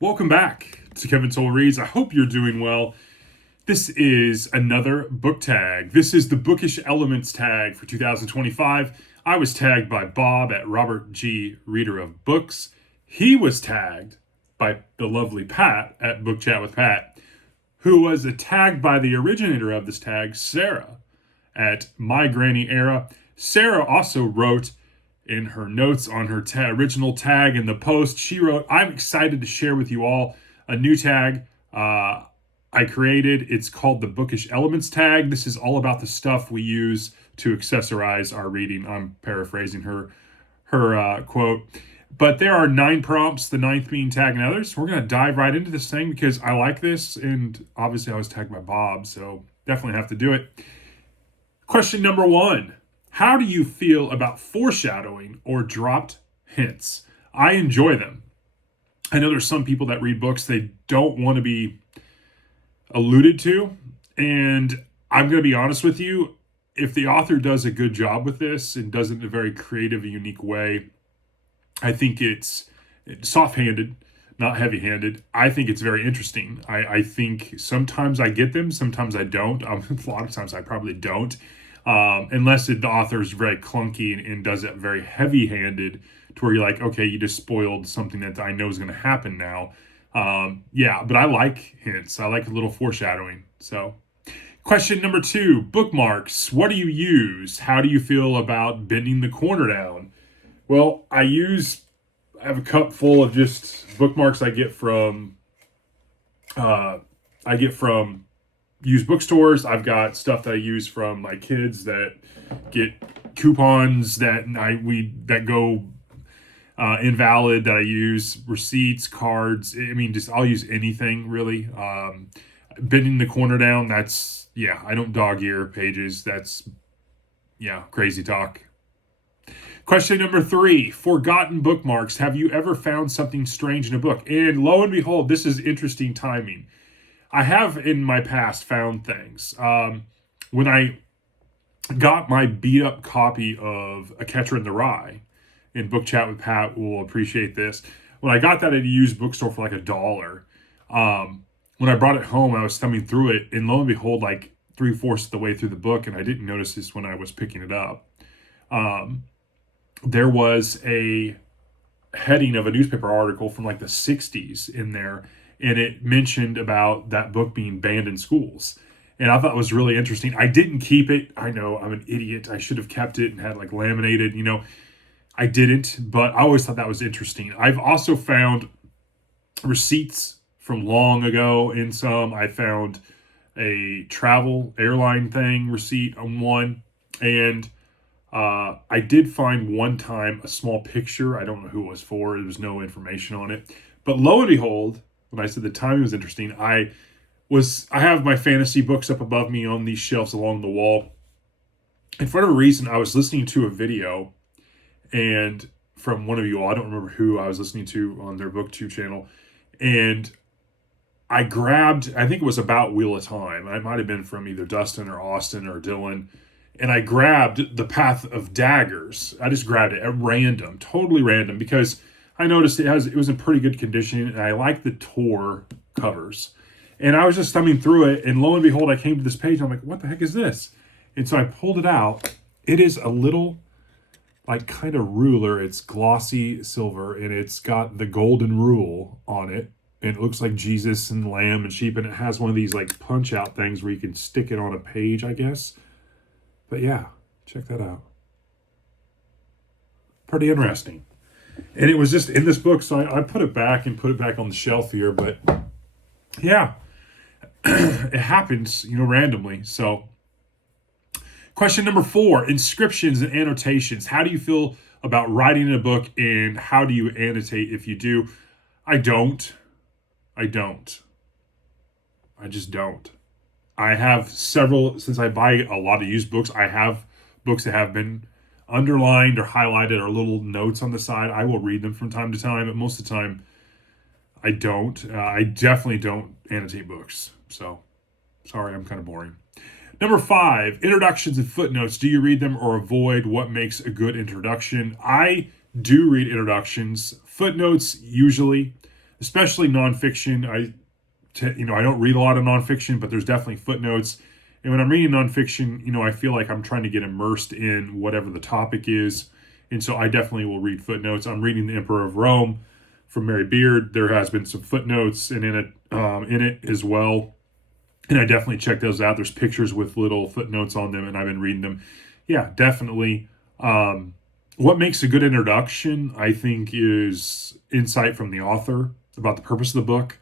Welcome back to Kevin Toll Reads. I hope you're doing well. This is another book tag. This is the Bookish Elements Tag for 2025. I was tagged by Bob at Robert G. Reader of Books. He was tagged by the lovely Pat at Book Chat with Pat, who was tagged by the originator of this tag, Sarah, at My Granny Era. Sarah also wrote in her notes on her original tag in the post, she wrote, "I'm excited to share with you all a new tag I created. It's called the Bookish Elements Tag. This is all about the stuff we use to accessorize our reading." I'm paraphrasing her quote. But there are 9 prompts, the 9th being tag and others. We're going to dive right into this thing because I like this, and obviously I was tagged by Bob, so definitely have to do it. Question number 1. How do you feel about foreshadowing or dropped hints? I enjoy them. I know there's some people that read books they don't want to be alluded to, and I'm going to be honest with you, if the author does a good job with this and does it in a very creative, unique way, I think it's soft-handed, not heavy-handed. I think it's very interesting. I think sometimes I get them, sometimes I don't. A lot of times I probably don't. Unless the author is very clunky and does it very heavy-handed to where you're like, okay, you just spoiled something that I know is going to happen now. But I like hints. I like a little foreshadowing. So, question number 2, bookmarks. What do you use? How do you feel about bending the corner down? Well, I have a cup full of just bookmarks I get from used bookstores. I've got stuff that I use from my kids that get coupons that go invalid, that I use receipts, cards. I mean, I'll use anything really. Bending the corner down, I don't dog ear pages. That's crazy talk. Question number 3, forgotten bookmarks. Have you ever found something strange in a book? And lo and behold, this is interesting timing. I have in my past found things. When I got my beat up copy of A Catcher in the Rye, and Book Chat with Pat will appreciate this. When I got that at a used bookstore for like $1, when I brought it home, I was thumbing through it, and lo and behold, like 3/4 of the way through the book, and I didn't notice this when I was picking it up. There was a heading of a newspaper article from like the 60s in there, and it mentioned about that book being banned in schools. And I thought it was really interesting. I didn't keep it. I know I'm an idiot. I should have kept it and had like laminated, I didn't, but I always thought that was interesting. I've also found receipts from long ago in some. I found a travel airline thing receipt on one, and I did find one time a small picture. I don't know who it was for. There was no information on it. But lo and behold, when I said the timing was interesting, I have my fantasy books up above me on these shelves along the wall. And for whatever reason, I was listening to a video, and from one of you all, I don't remember who I was listening to on their BookTube channel, and I grabbed, I think it was about Wheel of Time. It might have been from either Dustin or Austin or Dylan. And I grabbed The Path of Daggers. I just grabbed it at random, totally random, because I noticed it was in pretty good condition, and I like the Tor covers. And I was just thumbing through it, and lo and behold, I came to this page, and I'm like, what the heck is this? And so I pulled it out. It is a little, like, kind of ruler. It's glossy silver, and it's got the golden rule on it. And it looks like Jesus and lamb and sheep, and it has one of these, like, punch-out things where you can stick it on a page, I guess. But yeah, check that out. Pretty interesting. And it was just in this book, so I put it back on the shelf here. But yeah, it happens, randomly. So question number 4, inscriptions and annotations. How do you feel about writing in a book, and how do you annotate if you do? I don't. I just don't. I have several, since I buy a lot of used books, I have books that have been underlined or highlighted or little notes on the side. I will read them from time to time, but most of the time I don't. I definitely don't annotate books. So, sorry, I'm kind of boring. Number 5, introductions and footnotes. Do you read them or avoid? What makes a good introduction? I do read introductions. Footnotes usually, especially nonfiction. I don't read a lot of nonfiction, but there's definitely footnotes. And when I'm reading nonfiction, I feel like I'm trying to get immersed in whatever the topic is. And so I definitely will read footnotes. I'm reading The Emperor of Rome from Mary Beard. There has been some footnotes in it as well. And I definitely check those out. There's pictures with little footnotes on them, and I've been reading them. Yeah, definitely. What makes a good introduction, I think, is insight from the author about the purpose of the book.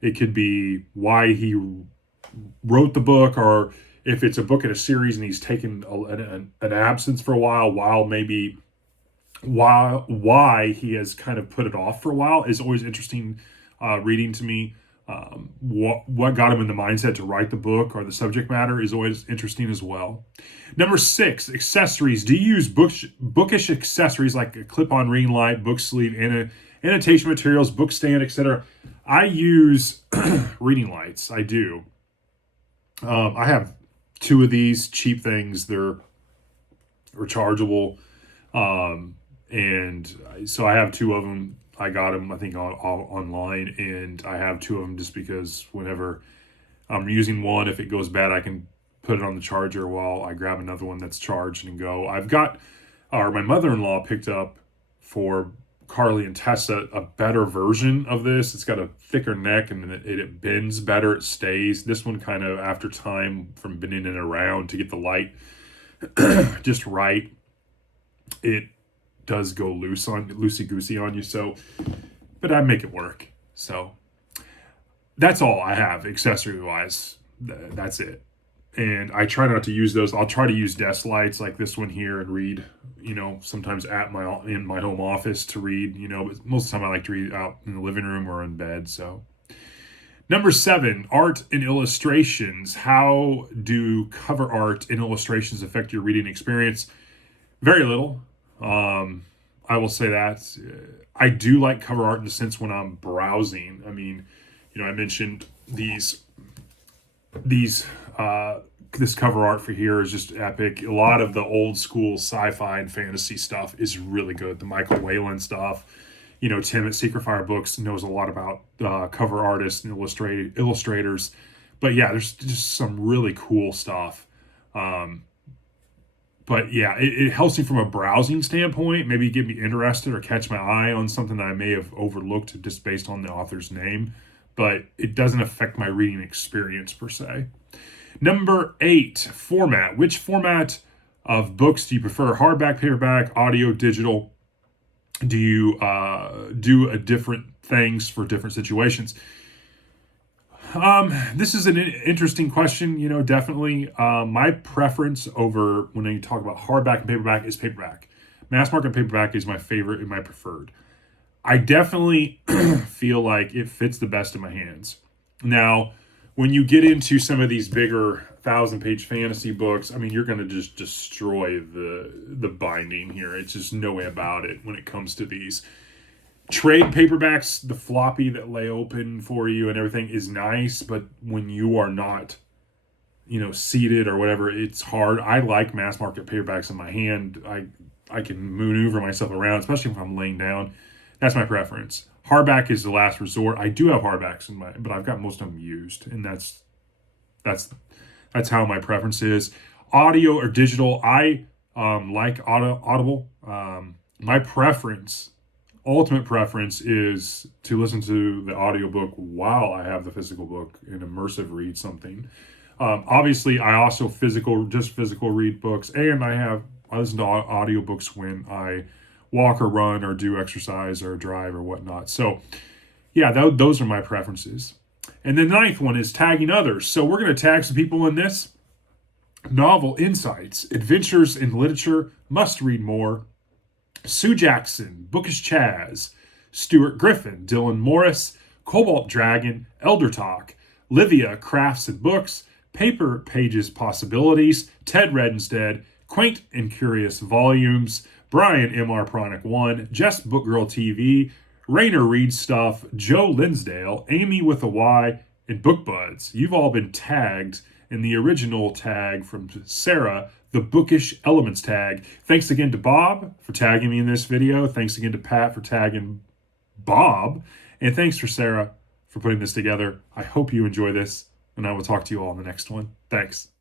It could be why he wrote the book, or if it's a book in a series and he's taken an absence for a while maybe why he has kind of put it off for a while is always interesting reading to me. What got him in the mindset to write the book or the subject matter is always interesting as well. Number 6, accessories. Do you use bookish accessories like a clip-on ring light, book sleeve, annotation materials, bookstand, etc.? I use reading lights. I do. I have 2 of these cheap things. They're rechargeable. And so I have 2 of them. I got them, I think, online, and I have 2 of them just because whenever I'm using one, if it goes bad, I can put it on the charger while I grab another one that's charged and go. My mother-in-law picked up for Carly and Tessa a better version of this. It's got a thicker neck and it bends better, it stays. This one kind of, after time from bending it around to get the light just right, it does go loosey-goosey on you, but I make it work. So that's all I have accessory-wise. That's it. And I try not to use those. I'll try to use desk lights like this one here and read, sometimes in my home office to read, but most of the time I like to read out in the living room or in bed. So number 7, art and illustrations. How do cover art and illustrations affect your reading experience? Very little. I will say that I do like cover art in the sense when I'm browsing. I mean, I mentioned this cover art for here is just epic. A lot of the old school sci-fi and fantasy stuff is really good. The Michael Whalen stuff, Tim at Secret Fire Books knows a lot about cover artists and illustrators. But yeah, there's just some really cool stuff. But yeah, it helps me from a browsing standpoint, maybe get me interested or catch my eye on something that I may have overlooked just based on the author's name, but it doesn't affect my reading experience per se. Number 8, format. Which format of books do you prefer? Hardback, paperback, audio, digital? Do you do different things for different situations? This is an interesting question, definitely. My preference over when you talk about hardback and paperback is paperback. Mass market paperback is my favorite and my preferred. I definitely feel like it fits the best in my hands. Now, when you get into some of these bigger 1,000-page fantasy books, I mean, you're going to just destroy the binding here. It's just no way about it when it comes to these. Trade paperbacks, the floppy that lay open for you and everything is nice, but when you are not, seated or whatever, it's hard. I like mass market paperbacks in my hand. I can maneuver myself around, especially if I'm laying down. That's my preference. Hardback is the last resort. I do have hardbacks but I've got most of them used, and that's how my preference is. Audio or digital, I like Audible. My ultimate preference is to listen to the audiobook while I have the physical book and immersive read something. Obviously, I also physical read books, and I listen to audiobooks when I walk or run or do exercise or drive or whatnot. So yeah, those are my preferences. And the 9th one is tagging others. So we're going to tag some people in this. Novel insights, adventures in literature, must read more. Sue Jackson, Bookish Chaz, Stuart Griffin, Dylan Morris, Cobalt Dragon, Elder Talk, Livia Crafts and Books, Paper Pages Possibilities, Ted Redenstead, Quaint and Curious Volumes, Brian M.R. Pronic 1, Jess Bookgirl TV, Rainer Reads Stuff, Joe Linsdale, Amy with a Y, and Book Buds. You've all been tagged and the original tag from Sarah, the Bookish Elements Tag. Thanks again to Bob for tagging me in this video. Thanks again to Pat for tagging Bob. And thanks for Sarah for putting this together. I hope you enjoy this, and I will talk to you all in the next one. Thanks.